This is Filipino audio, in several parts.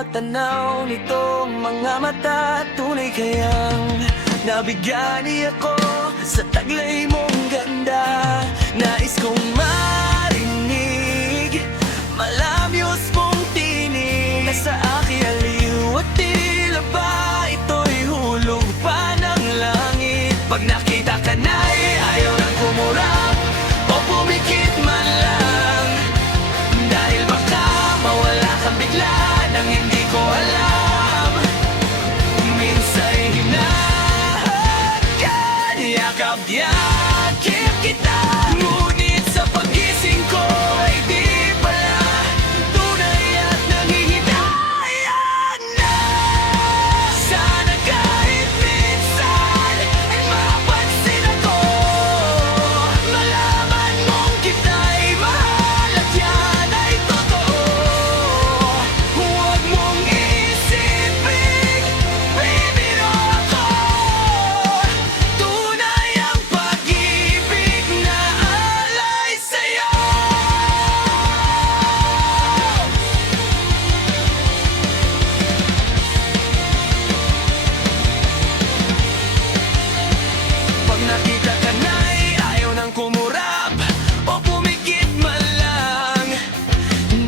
magtanaw nitong mga mata. Tunay kayang nabigani ako sa taglay mong ganda. Nais kong marinig malamyos mong tinig na sa aking aliw at tila ba ito'y hulog pa ng langit. Pag nakita ka na'y ayaw nang kumurap o pumikit man lang, dahil baka mawala kang bigla nang hindi ko alam. Minsa'y hinahagan, yakap-yakip kita, ngunit sa pagising ko ay di pala tunay at nanghihinayan na. Sana kahit minsan ay mapansin ako, malaman mong kita'y mahal at yan ay totoo. Huwag mong isipin, bibiro ako. Tunay ang pag-ibig na alay sa'yo. Pag nakita ka na'y ayaw nang kumurap o pumikit man lang,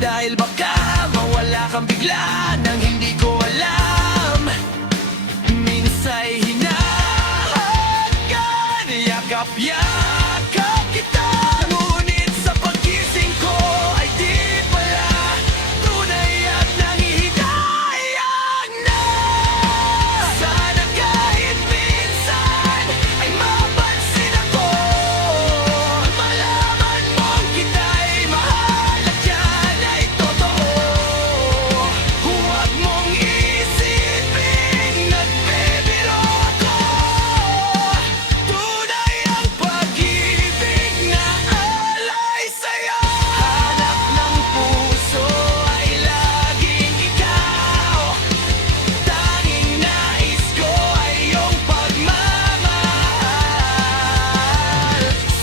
dahil baka mawala kang bigla nang hindi ko alam. Minsa'y hinahagan, yakap-yakap kita, ngunit sa pagising ko ay di pala tunay at nanghihinayan na. Sana kahit minsan ay mapansin ako, malaman mong kita'y mahal at yan ay totoo. Huwag mong isipin nagbibiro ako. Tunay ang pag-ibig na alay sa'yo. Hanap ng puso ay laging ikaw, tanging nais ko ay iyong pagmamahal.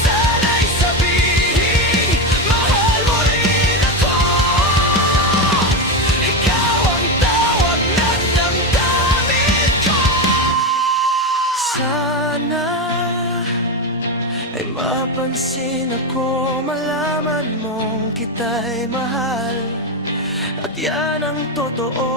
Sana'y sabihin, mahal mo rin ako. Ikaw ang tawag ng damdamin ko. Sana ay mapansin ako, malaman mong kita'y mahal at yan ang totoo.